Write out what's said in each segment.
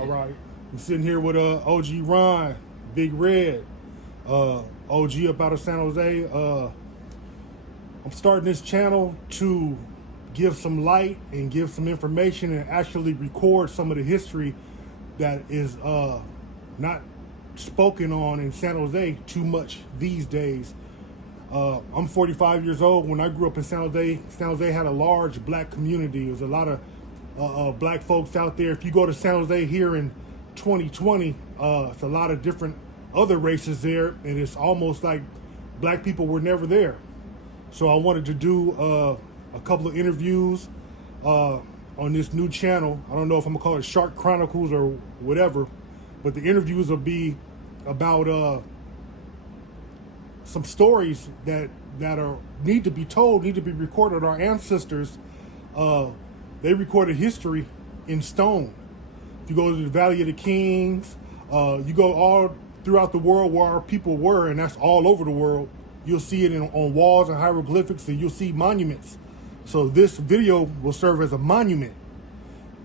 All right. I'm sitting here with OG Ron, Big Red, OG up out of San Jose. I'm starting this channel to give some light and give some information and actually record some of the history that is not spoken on in San Jose too much these days. I'm 45 years old. When I grew up in San Jose had a large black community. There's a lot of black folks out there. If you go to San Jose here in 2020, it's a lot of different other races there, and it's almost like black people were never there. So I wanted to do a couple of interviews on this new channel. I don't know if I'm gonna call it Shark Chronicles or whatever, but the interviews will be about some stories that need to be told, need to be recorded. Our ancestors, they recorded history in stone. If you go to the Valley of the Kings, you go all throughout the world where our people were, and that's all over the world. You'll see it on walls and hieroglyphics, and you'll see monuments. So this video will serve as a monument,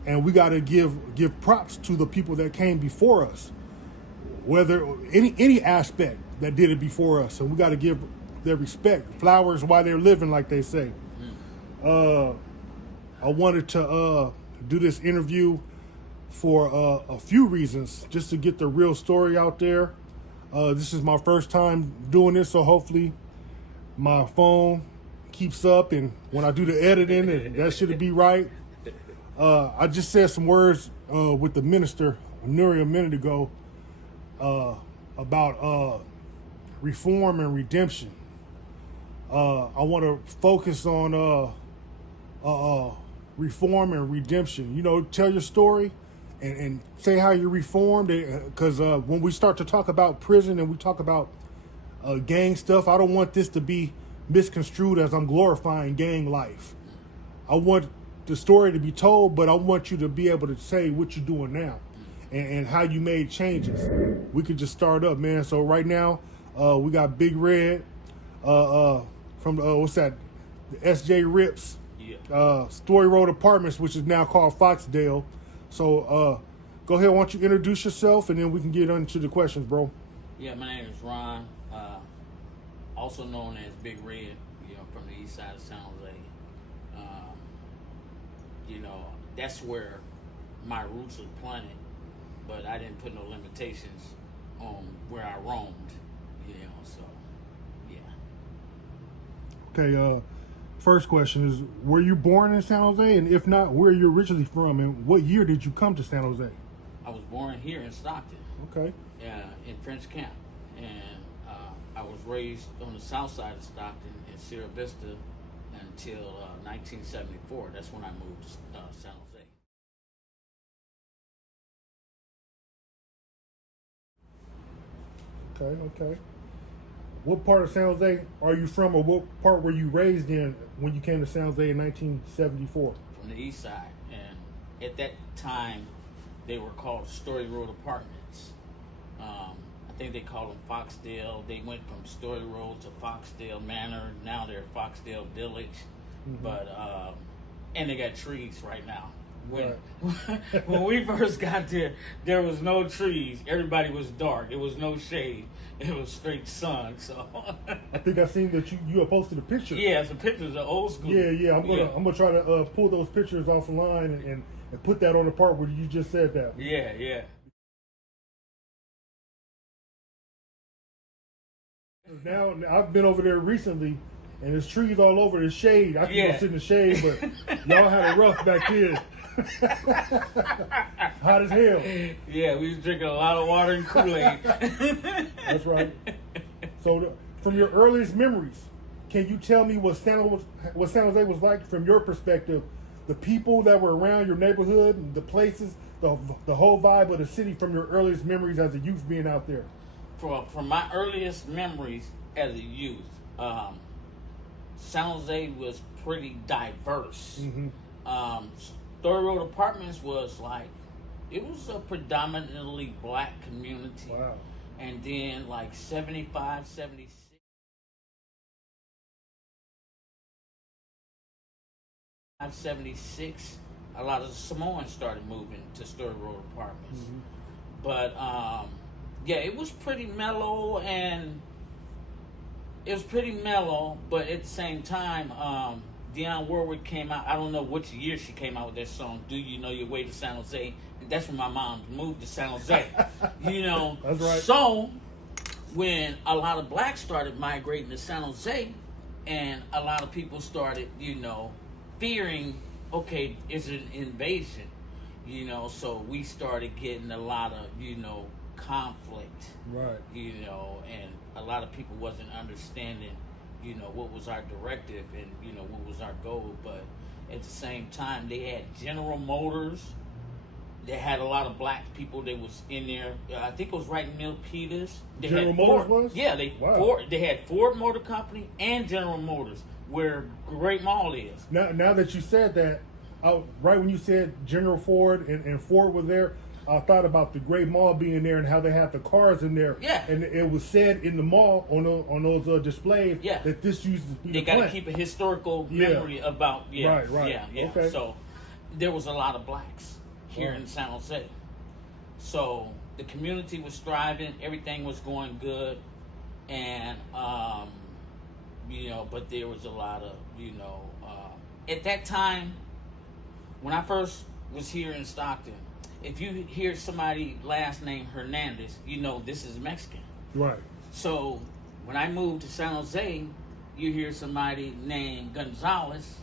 and we got to give props to the people that came before us, whether any aspect that did it before us, and we got to give their respect. Flowers while they're living, like they say. I wanted to do this interview for a few reasons, just to get the real story out there. This is my first time doing this, so hopefully my phone keeps up, and when I do the editing, that should be right. I just said some words with the minister, Nuri, a minute ago, about reform and redemption. I want to focus on reform and redemption. You know, tell your story and say how you're reformed. Because when we start to talk about prison and we talk about gang stuff, I don't want this to be misconstrued as I'm glorifying gang life. I want the story to be told, but I want you to be able to say what you're doing now and how you made changes. We could just start up, man. So right now, we got Big Red from what's that? The SJ RIPS, Story Road Apartments, which is now called Foxdale. So go ahead, why don't you introduce yourself, and then we can get into the questions, bro. Yeah, my name is Ron, also known as Big Red, from the east side of San Jose. That's where my roots are planted, but I didn't put no limitations on where I roamed, so, yeah. Okay, first question is, were you born in San Jose? And if not, where are you originally from? And what year did you come to San Jose? I was born here in Stockton. Okay. In French Camp. And I was raised on the south side of Stockton in Sierra Vista until 1974. That's when I moved to San Jose. Okay. What part of San Jose are you from, or what part were you raised in when you came to San Jose in 1974? From the east side. And at that time, they were called Story Road Apartments. I think they called them Foxdale. They went from Story Road to Foxdale Manor. Now they're Foxdale Village. Mm-hmm. But, and they got trees right now. When we first got there was no trees. Everybody was dark. It was no shade. It was straight sun. So I think I seen that you have posted a picture. Yeah, some pictures of old school. Yeah. I'm gonna try to pull those pictures offline and put that on the part where you just said that. Yeah. Now I've been over there recently, and there's trees all over. There's shade. I can go sit in the shade, but y'all had it rough back then. Hot as hell. Yeah, we was drinking a lot of water and Kool-Aid. That's right. So, from your earliest memories, can you tell me what San Jose was like from your perspective? The people that were around your neighborhood, the places, the whole vibe of the city from your earliest memories as a youth being out there. From my earliest memories as a youth, San Jose was pretty diverse. Mm-hmm. Story Road Apartments was it was a predominantly black community. Wow. And then 75, 76. 76, a lot of the Samoans started moving to Story Road apartments. Mm-hmm. But yeah, it was pretty mellow, but at the same time, Dionne Warwick came out. I don't know which year she came out with that song, "Do You Know Your Way to San Jose?" And that's when my mom moved to San Jose. That's right. So when a lot of blacks started migrating to San Jose, and a lot of people started, fearing, okay, it's an invasion, so we started getting a lot of, conflict, right, and a lot of people wasn't understanding, what was our directive and, what was our goal. But at the same time, they had General Motors. They had a lot of black people that was in there. I think it was right in Milpitas. General Motors was? Yeah, they had Ford Motor Company and General Motors, where Great Mall is. Now that you said that, right when you said General Ford and Ford was there, I thought about the Great Mall being there and how they had the cars in there. Yeah. And it was said in the mall on those displays that this used to be they got to keep a historical memory about. Yeah. Right. Yeah. Okay. So there was a lot of blacks here in San Jose. So the community was thriving, everything was going good, and but there was a lot of, at that time when I first was here in Stockton, if you hear somebody last name Hernandez, this is Mexican. Right. So when I moved to San Jose, you hear somebody named Gonzalez.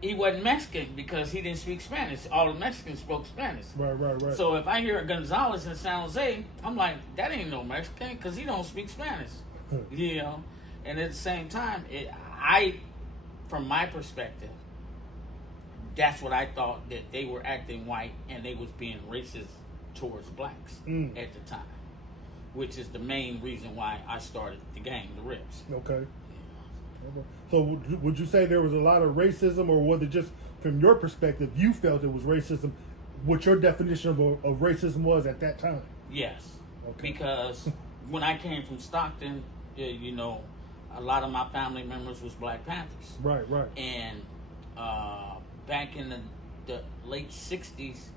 He wasn't Mexican because he didn't speak Spanish. All the Mexicans spoke Spanish. Right. So if I hear Gonzalez in San Jose, I'm like, that ain't no Mexican because he don't speak Spanish. And at the same time, from my perspective, that's what I thought, that they were acting white and they was being racist towards blacks at the time, which is the main reason why I started the gang, the RIPS. Okay. So would you say there was a lot of racism, or was it just from your perspective you felt it was racism? What your definition of racism was at that time? Yes. Okay. Because when I came from Stockton, a lot of my family members was Black Panthers. Right. And back in the late 60s,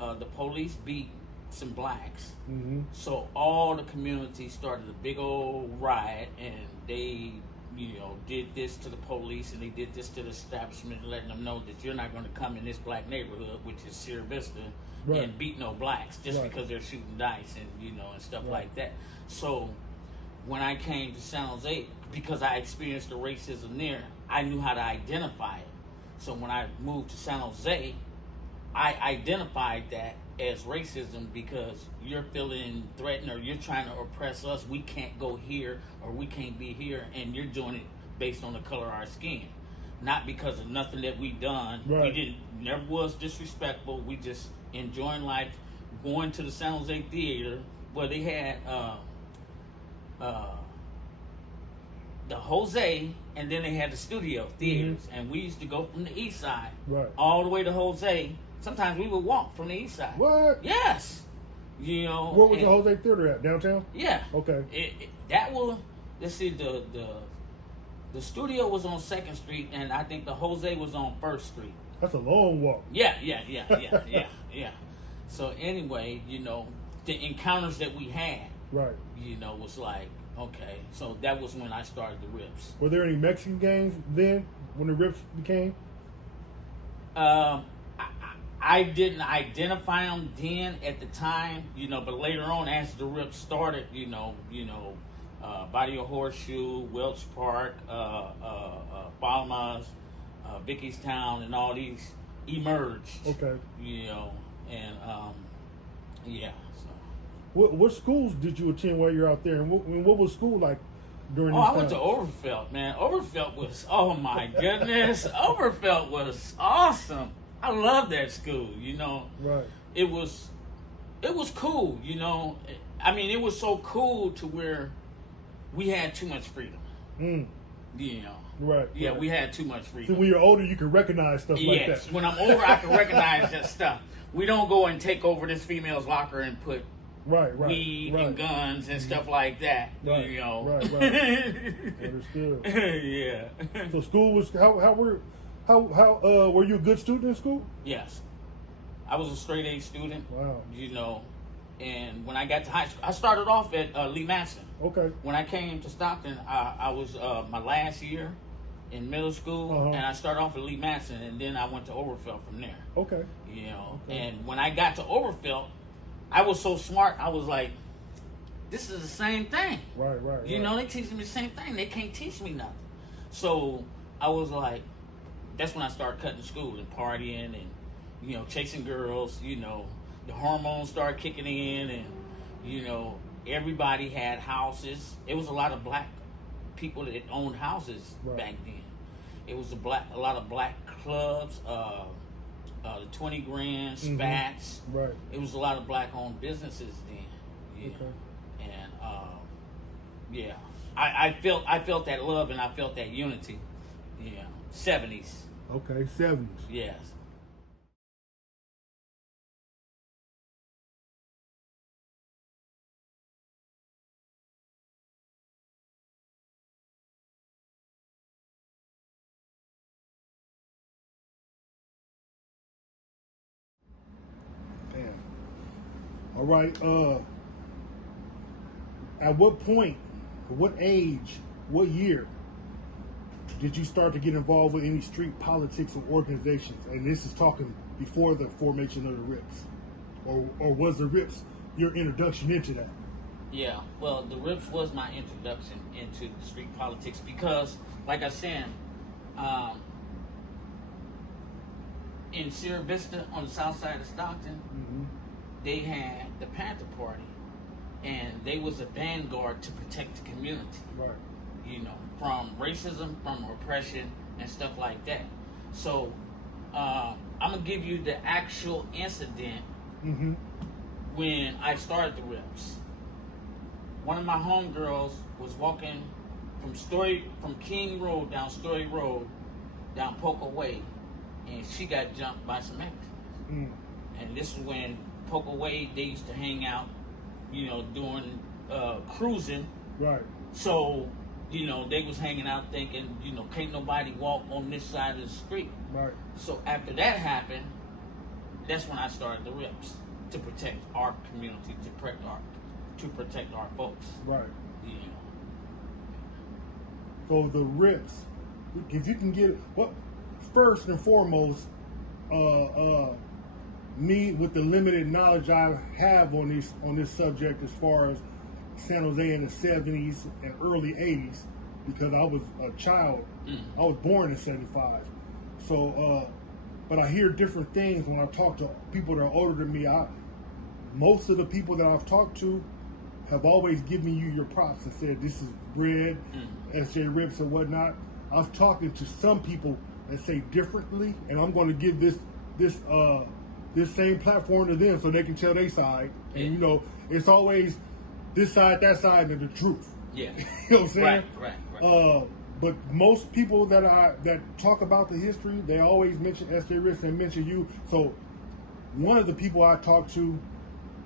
the police beat some blacks. Mm-hmm. So all the community started a big old riot, and they did this to the police, and they did this to the establishment, letting them know that you're not going to come in this black neighborhood, which is Sierra Vista, and beat no blacks just because they're shooting dice and and stuff like that. So when I came to San Jose, because I experienced the racism there, I knew how to identify it. So when I moved to San Jose, I identified that as racism because you're feeling threatened or you're trying to oppress us. We can't go here or we can't be here, and you're doing it based on the color of our skin, not because of nothing that we done. We never was disrespectful. We just enjoying life, going to the San Jose Theater where they had the Jose, and then they had the studio theaters, and we used to go from the east side all the way to Jose. Sometimes we would walk from the east side. What? Yes. Where was the Jose Theater at? Downtown? Yeah. Okay. That was, let's see, the studio was on 2nd Street, and I think the Jose was on 1st Street. That's a long walk. Yeah. So anyway, the encounters that we had, was like, okay. So that was when I started the RIPS. Were there any Mexican gangs then when the RIPS became? I didn't identify them then at the time, but later on, as the RIPS started, Barrio Horseshoe, Welch Park, Palmas, Vickystown, and all these emerged. Okay. And So. What schools did you attend while you're out there, and what was school like during this time? I went to Overfelt, man. Overfelt was, oh my goodness, Overfelt was awesome. I love that school, Right. It was cool, I mean, it was so cool to where we had too much freedom. Right. Yeah, we had too much freedom. So when you're older, you can recognize stuff like that. Yes, when I'm older, I can recognize that stuff. We don't go and take over this female's locker and put weed and guns and stuff like that. Right. Understood. Yeah. So school was how How were you a good student in school? Yes, I was a straight A student. Wow. You know, and when I got to high school, I started off at Lee Masson. Okay. When I came to Stockton, I was my last year in middle school, and I started off at Lee Masson, and then I went to Overfelt from there. Okay. You know, and when I got to Overfelt, I was so smart. I was like, this is the same thing. Right. You know, they teaching me the same thing. They can't teach me nothing. So I was like, that's when I started cutting school and partying and, you know, chasing girls. You know, the hormones started kicking in, and, you know, everybody had houses. It was a lot of black people that owned houses back then. It was a lot of black clubs, the 20 grand, Spats. Right. It was a lot of black owned businesses then. Yeah. Okay. And yeah, I felt that love and I felt that unity. Yeah, 70s. Okay, 70s. Yes. Damn. All right. At what point, what age, what year did you start to get involved with any street politics or organizations? And this is talking before the formation of the RIPS, or was the RIPS your introduction into that? Yeah. Well, the RIPS was my introduction into street politics because, like I said, in Sierra Vista on the south side of Stockton, they had the Panther Party, and they was a vanguard to protect the community. Right. You know, from racism, from oppression, and stuff like that. So, I'm gonna give you the actual incident when I started the RIPS. One of my homegirls was walking from King Road down Story Road, down Poker Way, and she got jumped by some Mexicans. And this is when Poker Way, they used to hang out, you know, doing cruising. Right. So, you know, they was hanging out thinking, you know, can't nobody walk on this side of the street. Right. So after that happened, that's when I started the RIPS to protect our community, to protect our folks. Right. You know. So the RIPS, if you can get first and foremost, me with the limited knowledge I have on this subject as far as San Jose in the 70s and early 80s, because I was a child. I was born in 75. So, but I hear different things when I talk to people that are older than me. Most of the people that I've talked to have always given you your props and said, this is bread, SJ RIPS and whatnot. I've talked to some people that say differently, and I'm going to give this same platform to them so they can tell their side. And you know, it's always this side, that side, and the truth. Yeah. You know what I'm saying? Right. But most people that talk about the history, they always mention SJ RIPS and mention you. So one of the people I talked to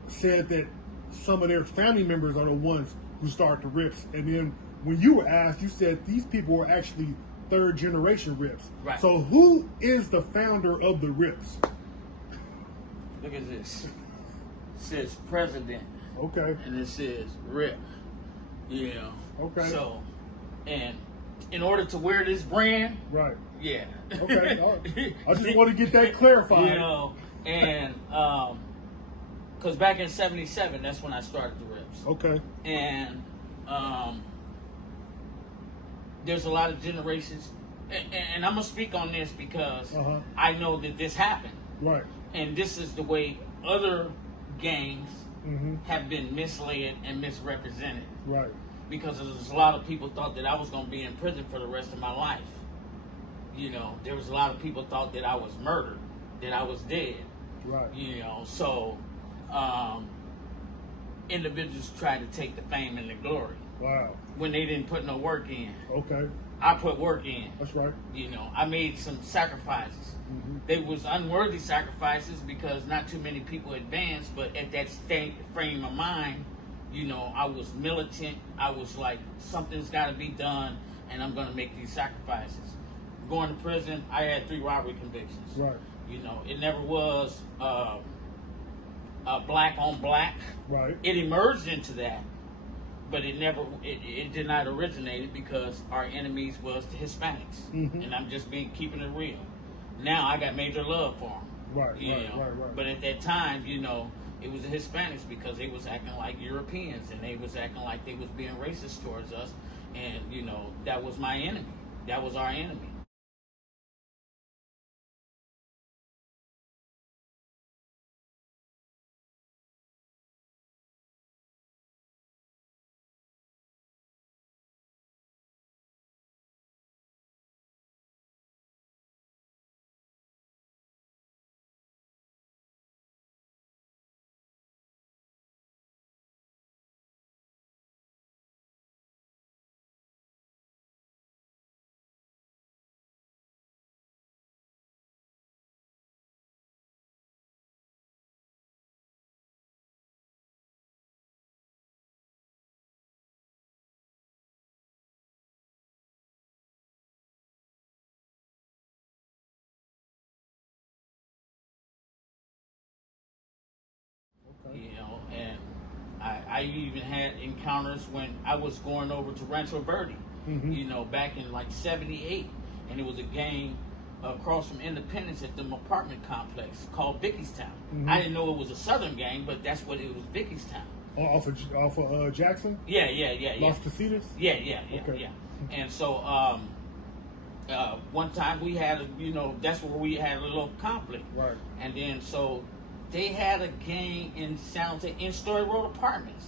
said that some of their family members are the ones who started the RIPS. And then when you were asked, you said these people were actually third generation RIPS. Right. So who is the founder of the RIPS? Look at this. It says president. Okay. And it says RIP. You know. Okay. So, and in order to wear this brand, right. Yeah. Okay. I just want to get that clarified. You know, and because back in '77, that's when I started the RIPS. Okay. And there's a lot of generations, and I'm gonna speak on this because I know that this happened. Right. And this is the way other gangs have been misled and misrepresented. Right. Because there's a lot of people thought that I was going to be in prison for the rest of my life. You know, there was a lot of people thought that I was murdered, that I was dead. Right. You know, so individuals tried to take the fame and the glory. Wow. When they didn't put no work in. Okay. I put work in. That's right. You know, I made some sacrifices. They was unworthy sacrifices because not too many people advanced, but at that frame of mind, you know, I was militant. I was like, something's got to be done, and I'm going to make these sacrifices. going to prison, I had 3 robbery convictions. Right. You know, it never was black on black. Right. It emerged into that, but it did not originate because our enemies was the Hispanics, and I'm just keeping it real. Now I got major love for them. Right. But at that time, you know, it was the Hispanics because they was acting like Europeans and they was acting like they was being racist towards us, and you know that was my enemy. That was our enemy. You know, and I even had encounters when I was going over to Rancho Verde, you know, back in like '78, and it was a gang across from Independence at the apartment complex called Vickystown. I didn't know it was a Southern gang, but that's what it was, Vickystown. Off of Jackson? Yeah. Las Casitas? Yeah. Okay. And so one time we had, you know, that's where we had a little conflict. Right. And then so they had a gang in San Jose in Story Road Apartments.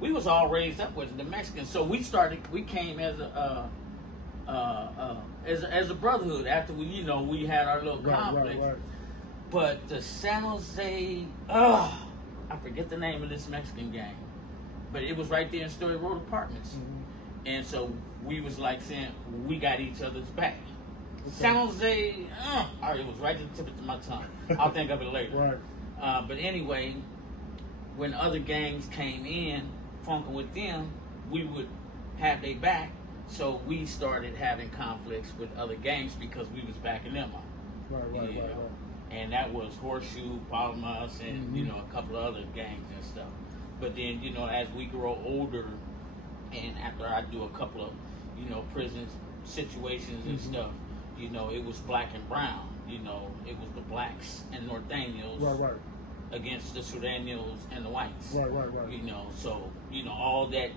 We was all raised up with the Mexicans, so we came as a brotherhood after we had our little conflict. Right. But the San Jose, I forget the name of this Mexican gang, but it was right there in Story Road Apartments. And so we was like saying, we got each other's back. Okay. San Jose, it was right at the tip of my tongue. I'll think of it later. Right. But anyway, when other gangs came in, funking with them, we would have their back. So we started having conflicts with other gangs because we was backing them up. Right. And that was Horseshoe, Palomas, and a couple of other gangs and stuff. But then, as we grow older, and after I do a couple of, prison situations and stuff, it was black and brown. It was the blacks and Norteños against the Sureños and the whites. Right. So, all that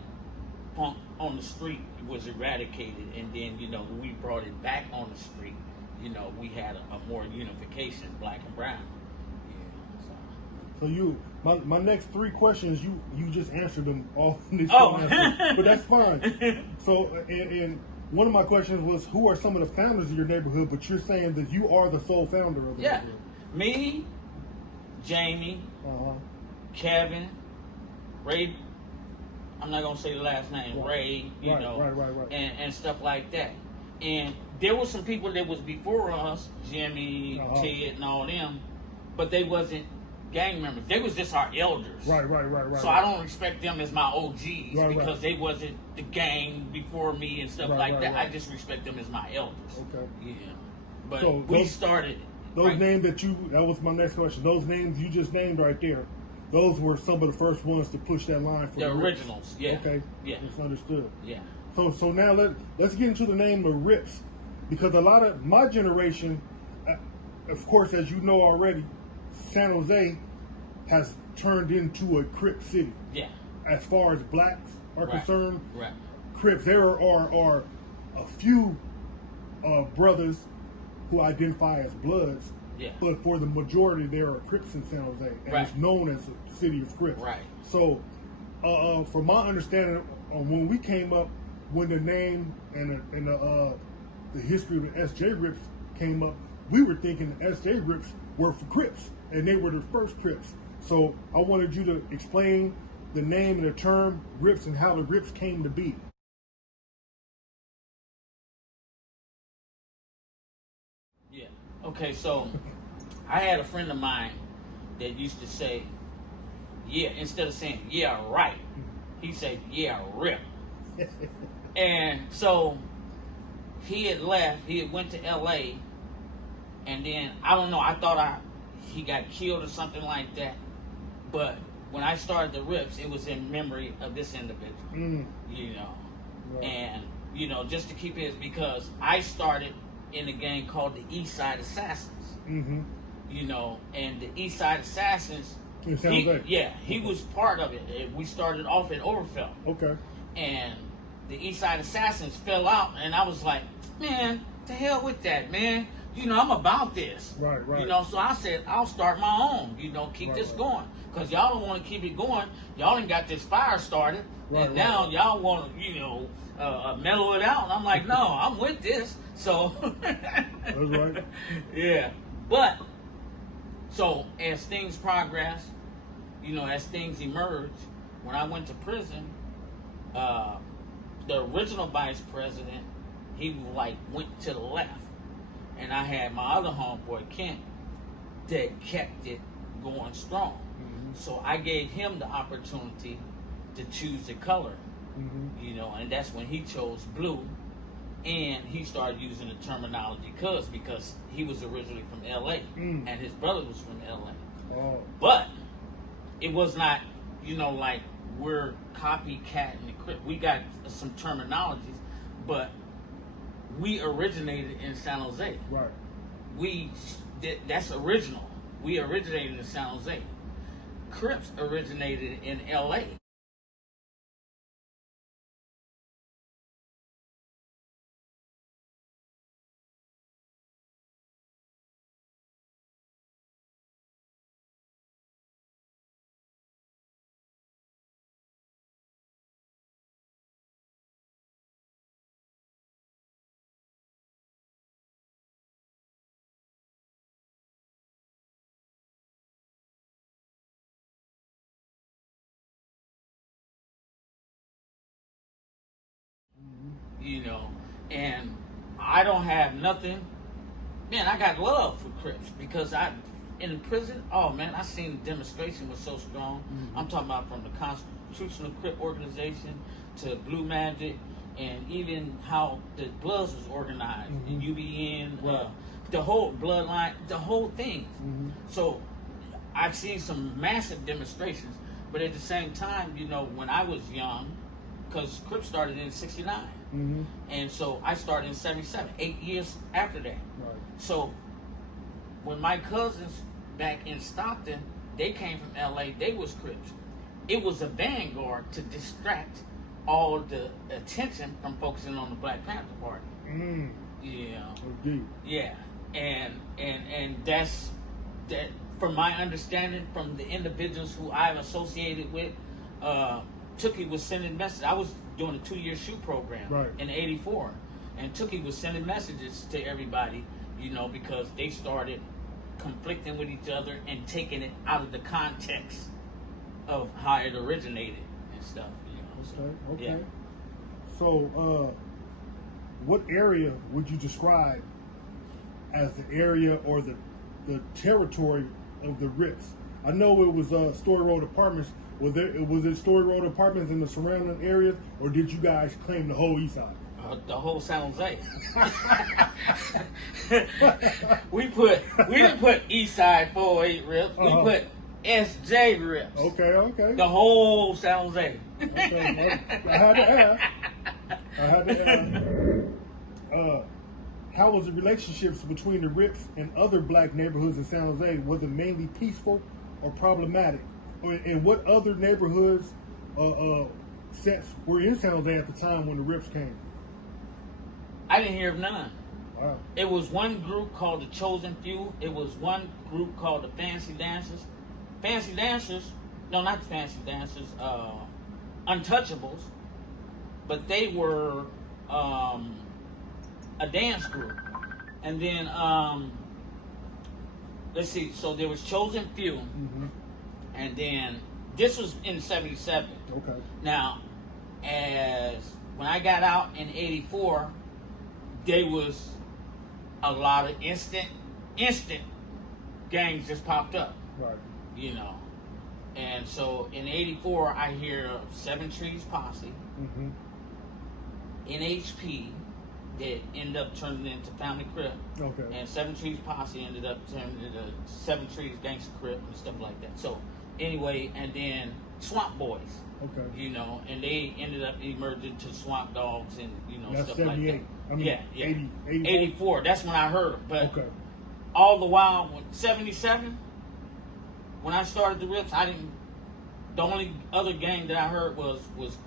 punk on the street was eradicated, and then, when we brought it back on the street, we had a more unification, black and brown. So my next 3 questions, you just answered them all in this but that's fine. So, and one of my questions was, who are some of the founders of your neighborhood? But you're saying that you are the sole founder of the neighborhood. Me, Jamie, Kevin, Ray. I'm not gonna say the last name. Ray, right. And stuff like that. And there was some people that was before us, Jimmy, Ted, and all them, but they wasn't gang members. They was just our elders. Right. So I don't respect them as my OGs because they wasn't the gang before me and stuff like that. I just respect them as my elders. Okay. Yeah. But so we started it. Those names that was my next question. Those names you just named right there, those were some of the first ones to push that line for the originals. Yeah. Okay. Yeah. It's understood. Yeah. So now let's get into the name of RIPS, because a lot of my generation, of course, as you know already, San Jose has turned into a Crip city. Yeah. As far as blacks are concerned, Right. Crips. There are a few brothers who identify as Bloods. Yeah. But for the majority, there are Crips in San Jose, and it's known as the city of Crips. Right. So, from my understanding, when we came up, when the name and the history of the SJ Rips came up, we were thinking the SJ Rips were for Crips, and they were the first Crips. So I wanted you to explain the name and the term Rips and how the Rips came to be. Yeah. Okay, so I had a friend of mine that used to say, yeah, instead of saying, yeah, right, he said, yeah, rip. And so he had left. He had went to L.A. and then I don't know. I thought he got killed or something like that. But when I started the RIPS, it was in memory of this individual. You know, Right. and you know, just to keep it, because I started in a gang called the East Side Assassins. You know, and the East Side Assassins. It sounds like. Yeah, he was part of it. We started off at Overfell. Okay. And the East Side Assassins fell out, and I was like, man, to hell with that, man. You know, I'm about this. Right, right. You know, so I said, I'll start my own, you know, keep this going. Because y'all don't want to keep it going. Y'all ain't got this fire started. And now y'all want to, you know, mellow it out. And I'm like, no, I'm with this. So, That's right. Yeah. But, so as things progress, you know, as things emerge, when I went to prison, the original vice president, he like went to the left. And I had my other homeboy, Kent, that kept it going strong. So I gave him the opportunity to choose the color, you know, and that's when he chose blue. And he started using the terminology because he was originally from L.A. And his brother was from L.A. Oh. But it was not, you know, like we're copycatting the Crip. We got some terminologies, but we originated in San Jose. Right. That's original. We originated in San Jose. Crips originated in L.A. You know, and I don't have nothing. Man, I got love for Crips because in prison, oh man, I seen the demonstration was so strong. I'm talking about from the Constitutional Crip organization to Blue Magic, and even how the Bloods was organized, the UBN, the whole bloodline, the whole thing. So I've seen some massive demonstrations, but at the same time, you know, when I was young, because Crips started in '69. And so I started in '77, 8 years after that. Right. So when my cousins back in Stockton, they came from LA, they was Crips. It was a vanguard to distract all the attention from focusing on the Black Panther Party. Yeah. Indeed. Yeah. And that's that, from my understanding from the individuals who I've associated with, Tookie was sending messages. I was doing a 2-year shoot program in '84, and Tookie was sending messages to everybody, you know, because they started conflicting with each other and taking it out of the context of how it originated and stuff, you know. Okay. Yeah. So, what area would you describe as the area or the territory of the RIPS? I know it was Story Road Apartments. Was it Story Road Apartments in the surrounding areas, or did you guys claim the whole East Side? The whole San Jose. we didn't put East Side 408 RIPS. We put SJ RIPS. Okay. The whole San Jose. Okay, I had to ask. How was the relationships between the RIPS and other black neighborhoods in San Jose? Was it mainly peaceful or problematic? And what other neighborhoods sets were in San Jose at the time when the RIPS came? I didn't hear of none. Wow. It was one group called the Chosen Few. It was one group called the Fancy Dancers. Fancy Dancers, no, not the Fancy Dancers, Untouchables. But they were a dance group. And then, let's see, so there was Chosen Few. And then, this was in '77. Okay. Now, when I got out in '84, there was a lot of instant gangs just popped up. Right. You know. And so in '84, I hear of Seven Trees Posse, NHP, that ended up turning into Family Crip. Okay. And Seven Trees Posse ended up turning into Seven Trees Gangsta Crip and stuff like that. So anyway, and then Swamp Boys. Okay. You know, and they ended up emerging to Swamp Dogs and, you know, That's stuff 78. like that. I mean, yeah. 80, 84? 84. That's when I heard them. But okay. all the while, when 77, when I started the Rips, the only other gang that I heard was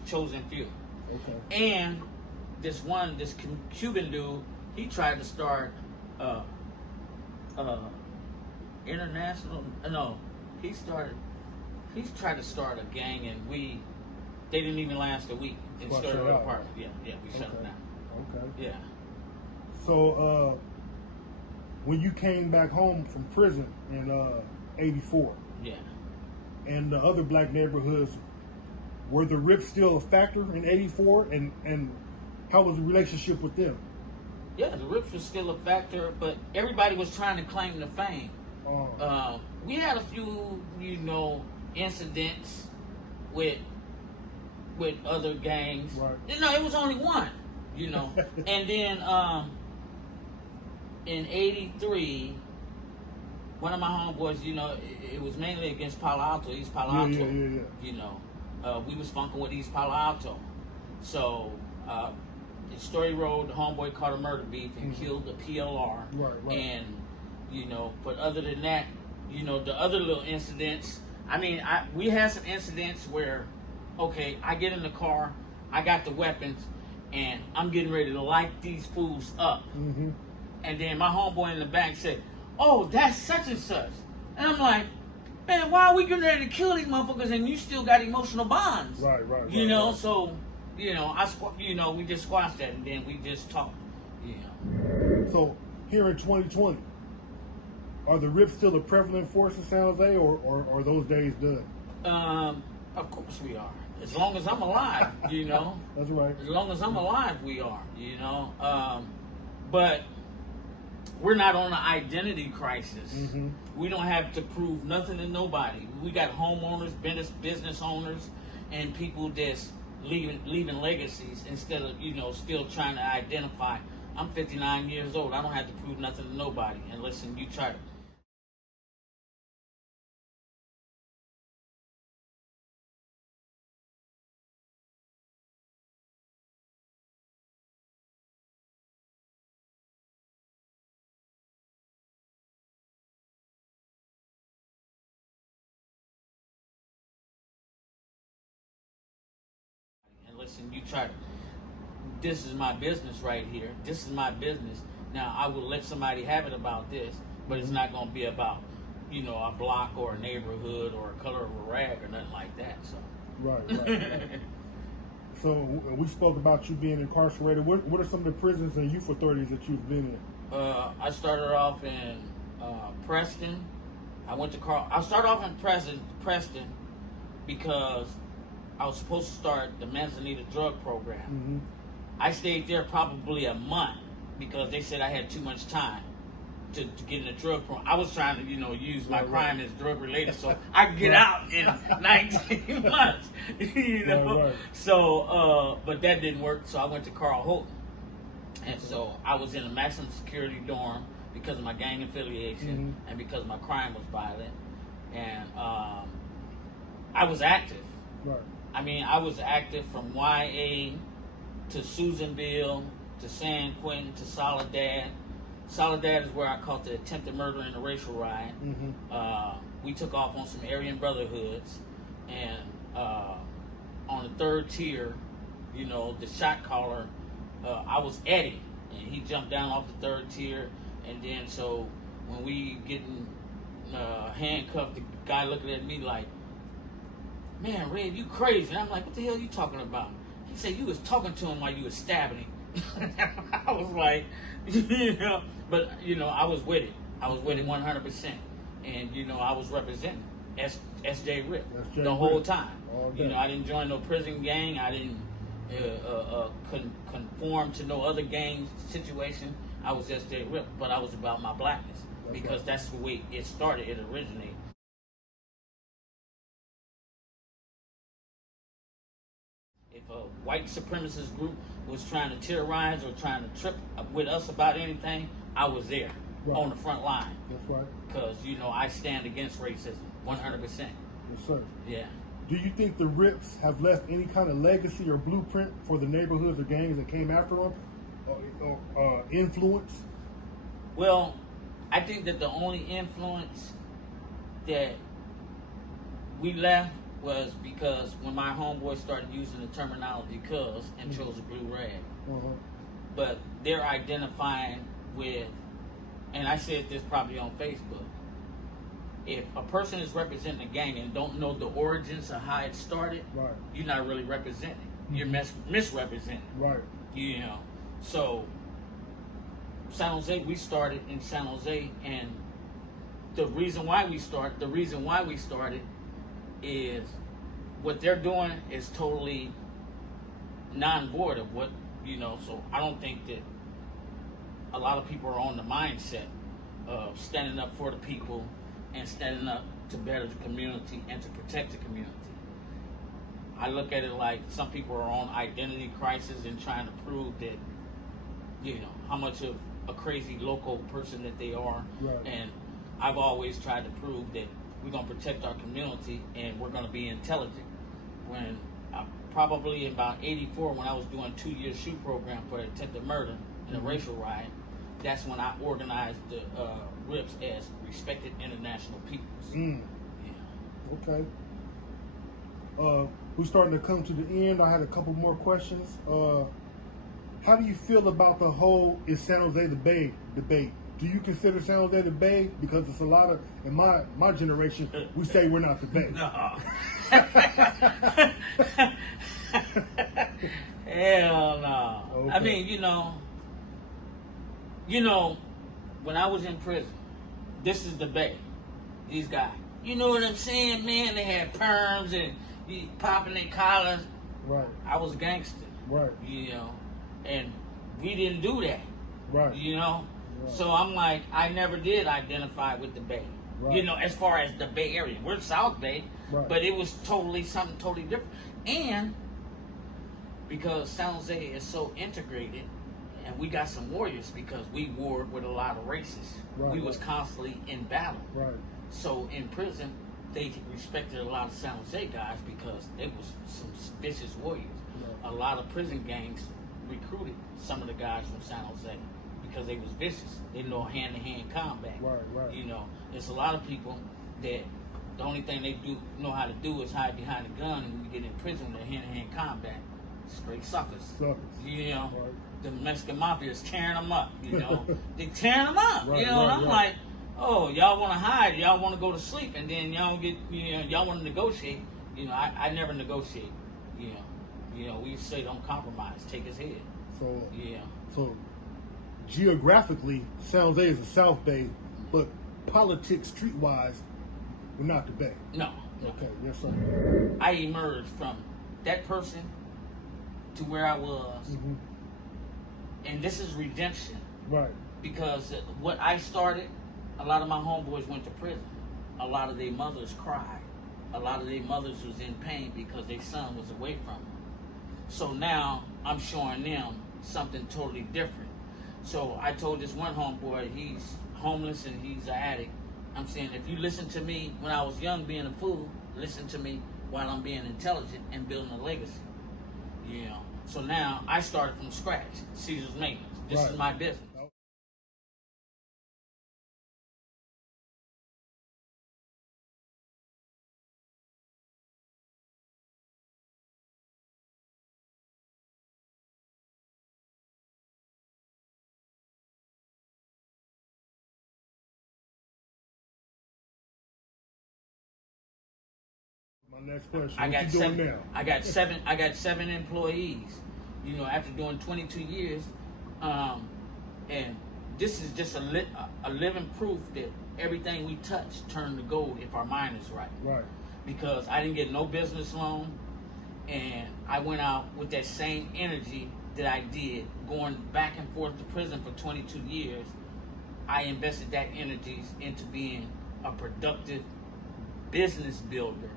Chosen Few. Okay. And this Cuban dude, he tried to start international. No, he's tried to start a gang, and they didn't even last a week in Story Road Apartment. Yeah, we shut it down. Okay. Yeah. So when you came back home from prison in '84, yeah, and the other black neighborhoods, were the Rips still a factor in '84, and how was the relationship with them? Yeah, the Rips was still a factor, but everybody was trying to claim the fame. We had a few, you know, incidents with other gangs. Right. You know, it was only one, you know. And then in '83, one of my homeboys, you know, it was mainly against Palo Alto, East Palo Alto. Yeah. You know, we was funking with East Palo Alto. So in Story Road, the homeboy caught a murder beef and killed the PLR. Right. And, you know, but other than that, you know, the other little incidents, I mean, we had some incidents where, okay, I get in the car, I got the weapons, and I'm getting ready to light these fools up. Mm-hmm. And then my homeboy in the back said, "Oh, that's such and such." And I'm like, "Man, why are we getting ready to kill these motherfuckers and you still got emotional bonds?" Right. You know, so, you know, we just squashed that, and then we just talked, you know. So here in 2020, are the Rips still a prevalent force in San Jose, or are those days done? Of course we are. As long as I'm alive, you know. That's right. As long as I'm alive, we are, you know. But we're not on an identity crisis. Mm-hmm. We don't have to prove nothing to nobody. We got homeowners, business owners, and people that's leaving legacies instead of, you know, still trying to identify. I'm 59 years old. I don't have to prove nothing to nobody. And listen, you try to. And listen, you try to. This is my business right here. This is my business. Now, I will let somebody have it about this, but it's not going to be about, you know, a block or a neighborhood or a color of a rag or nothing like that. So. Right. So we spoke about you being incarcerated. What are some of the prisons and youth authorities that you've been in? I started off in Preston. I started off in Preston because I was supposed to start the Manzanita drug program. Mm-hmm. I stayed there probably a month because they said I had too much time to get in the drug program. I was trying to, you know, use my crime as drug related so I could get out in 19 months, you know. Right. So, but that didn't work. So I went to Carl Holton, and so I was in a maximum security dorm because of my gang affiliation and because my crime was violent, and I was active. Right. I mean, I was active from YA to Susanville to San Quentin to Soledad. Soledad is where I caught the attempted murder in the racial riot. Mm-hmm. We took off on some Aryan Brotherhoods, and on the third tier, you know, the shot caller, I was Eddie, and he jumped down off the third tier, and then so when we getting handcuffed, the guy looking at me like, "Man, Red, you crazy." And I'm like, "What the hell are you talking about?" He said, "You was talking to him while you was stabbing him." I was like, you know, but, you know, I was with it. I was with it 100%. And, you know, I was representing SJ Rip the whole time. You know, I didn't join no prison gang. I didn't conform to no other gang situation. I was SJ Rip, but I was about my blackness because that's the way it started. It originated. If a white supremacist group was trying to terrorize or trying to trip with us about anything, I was there on the front line. That's right. Because, you know, I stand against racism 100%. Yes, sir. Yeah. Do you think the RIPS have left any kind of legacy or blueprint for the neighborhoods or gangs that came after them, or influence? Well, I think that the only influence that we left was because when my homeboy started using the terminology "cuz" and chose a blue rag. But they're identifying with, and I said this probably on Facebook, if a person is representing a gang and don't know the origins of how it started, right, you're not really representing. You're misrepresenting. Right. You know. So San Jose, we started in San Jose, and the reason why we started is what they're doing is totally non-void of what, you know. So I don't think that a lot of people are on the mindset of standing up for the people and standing up to better the community and to protect the community. I look at it like some people are on identity crisis and trying to prove that, you know, how much of a crazy local person that they are. Right. And I've always tried to prove that we're going to protect our community and we're going to be intelligent. When probably in about 84, when I was doing a 2-year shoot program for attempted murder and a racial riot, that's when I organized the RIPS as Respected International Peoples. Yeah. Okay. We're starting to come to the end. I had a couple more questions. How do you feel about the whole "is San Jose the Bay" debate? Do you consider San Jose the Bay? Because it's a lot of, in my generation, we say we're not the Bay. No. Hell no. Okay. I mean, you know, when I was in prison, this is the Bay. These guys, you know what I'm saying, man? They had perms and popping their collars. Right. I was a gangster. Right. You know, and we didn't do that. Right. You know? Right. So I'm like, I never did identify with the Bay. Right. You know, as far as the Bay Area. We're South Bay, right, but it was something totally different. And because San Jose is so integrated, and we got some warriors because we warred with a lot of races. Right, we was constantly in battle. Right. So in prison, they respected a lot of San Jose guys because they was some vicious warriors. Right. A lot of prison gangs recruited some of the guys from San Jose because they was vicious. They know hand-to-hand combat. Right, right. You know, there's a lot of people that the only thing they know how to do is hide behind a gun, and when you get in prison with hand-to-hand combat, straight suckers. You know, right. The Mexican mafia is tearing them up. You know, they tearing them up. Right, you know, right, and I'm right. like, oh, y'all want to hide, y'all want to go to sleep, and then y'all get, you know, y'all want to negotiate. You know, I never negotiate. You know, we say don't compromise, take his head. So yeah. So geographically, San Jose is the South Bay, but politics, streetwise, we're not the Bay. No. Okay. Yes, sir. I emerged from that person to where I was, and this is redemption. Right. Because what I started, a lot of my homeboys went to prison. A lot of their mothers cried. A lot of their mothers was in pain because their son was away from them. So now I'm showing them something totally different. So I told this one homeboy, he's homeless and he's an addict. I'm saying, if you listen to me when I was young being a fool, listen to me while I'm being intelligent and building a legacy. You know. So now I started from scratch. Caesar's Maintenance. This is my business. My next question. I got what you seven. doing now? I got seven employees. You know, after doing 22 years, and this is just a living proof that everything we touch turn to gold if our mind is right. Right. Because I didn't get no business loan, and I went out with that same energy that I did going back and forth to prison for 22 years. I invested that energy into being a productive business builder.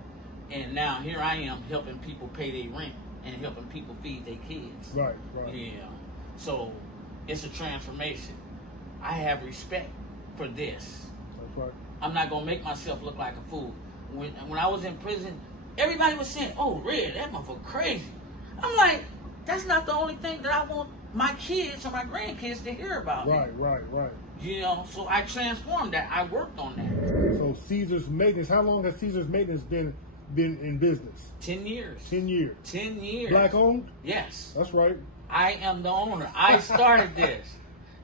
And now here I am helping people pay their rent and helping people feed their kids. Right, right. Yeah. So it's a transformation. I have respect for this. That's right. I'm not gonna make myself look like a fool. When I was in prison, everybody was saying, "Oh, Red, that motherfucker crazy." I'm like, that's not the only thing that I want my kids or my grandkids to hear about. Right, right, right. You know, so I transformed that. I worked on that. So Caesar's Maintenance, how long has Caesar's Maintenance been in business? 10 years. 10 years. 10 years. Black owned? Yes. That's right. I am the owner. I started this.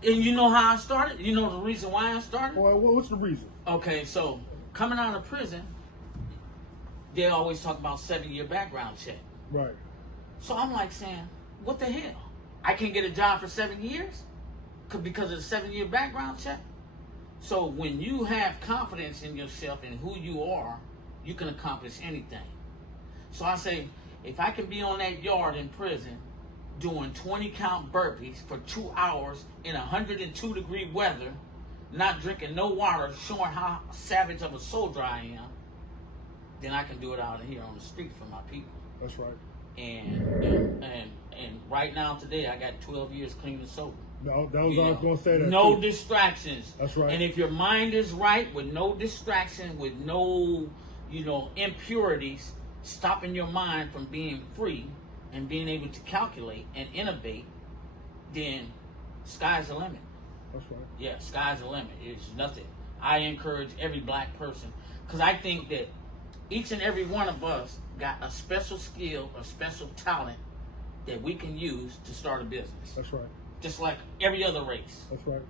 And you know how I started? You know the reason why I started? Well, what's the reason? Okay, so coming out of prison, they always talk about 7-year background check. Right. So I'm like saying, what the hell? I can't get a job for 7 years because of the 7-year background check? So when you have confidence in yourself and who you are, you can accomplish anything. So I say, if I can be on that yard in prison doing 20 count burpees for 2 hours in 102-degree weather, not drinking no water, showing how savage of a soldier I am, then I can do it out here on the street for my people. That's right. And right now today I got 12 years clean and sober. No, that was all I was going to say. That no too. Distractions. That's right. And if your mind is right, with no distraction, with no, impurities, stopping your mind from being free and being able to calculate and innovate, then sky's the limit. That's right. Yeah, sky's the limit. It's nothing. I encourage every black person, because I think that each and every one of us got a special skill, a special talent that we can use to start a business. That's right. Just like every other race. That's right.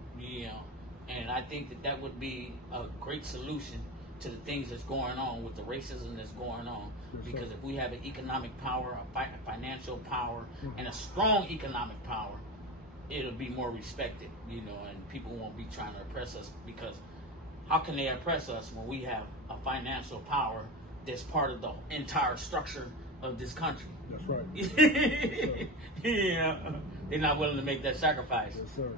And I think that would be a great solution to the things that's going on with the racism that's going on. Yes, because sir. if we have an economic power, a financial power, and a strong economic power, it'll be more respected, and people won't be trying to oppress us, because how can they oppress us when we have a financial power that's part of the entire structure of this country? That's right. Yes, yeah. They're not willing to make that sacrifice. Yes, sir.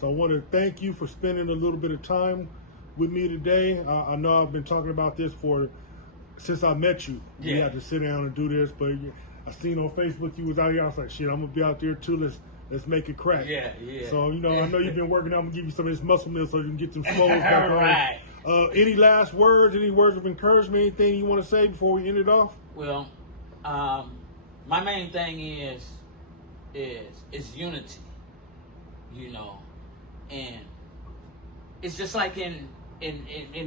So I want to thank you for spending a little bit of time with me today. I know I've been talking about this since I met you. We had to sit down and do this, but I seen on Facebook you was out here. I was like, shit, I'm gonna be out there too. Let's make it crack. Yeah. So I know you've been working. I'm gonna give you some of this muscle milk so you can get some swole back on. Right. Any last words? Any words of encouragement? Anything you want to say before we end it off? Well, my main thing is unity, and it's just like in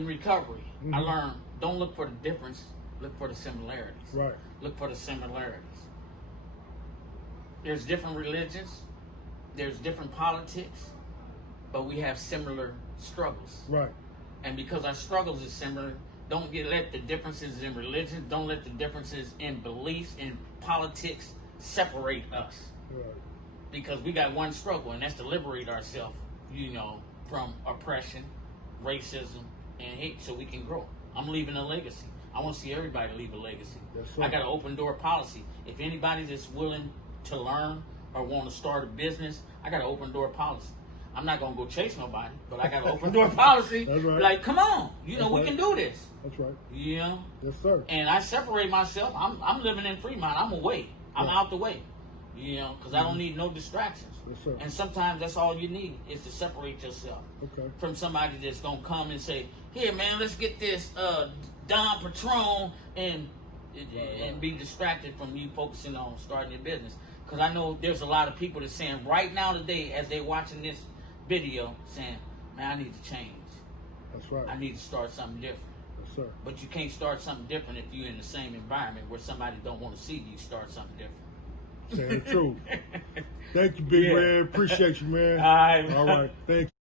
recovery. Mm-hmm. I learned, don't look for the difference, look for the similarities. Right. Look for the similarities. There's different religions, there's different politics, but we have similar struggles. Right. And because our struggles are similar, don't let the differences in religion, don't let the differences in beliefs, in politics separate us. Right. Because we got one struggle, and that's to liberate ourselves, from oppression, racism, and hate, so we can grow. I'm leaving a legacy. I want to see everybody leave a legacy. That's right. I got an open door policy. If anybody that's willing to learn or want to start a business, I got an open door policy. I'm not going to go chase nobody, but I got an open door policy. That's right. Like, come on, That's we right. can do this. That's right. Yeah. Yes, sir. And I separate myself. I'm living in Fremont. I'm away. I'm out the way. Because I don't need no distractions. Yes, sir. And sometimes that's all you need is to separate yourself from somebody that's going to come and say, here, man, let's get this Don Patron and be distracted from you focusing on starting your business. Because I know there's a lot of people that's saying right now today, as they're watching this video, saying, man, I need to change. That's right. I need to start something different. Yes, sir. But you can't start something different if you're in the same environment where somebody don't want to see you start something different. Saying the truth. Thank you, Big Red. Appreciate you, man. All right. All right. Thank you.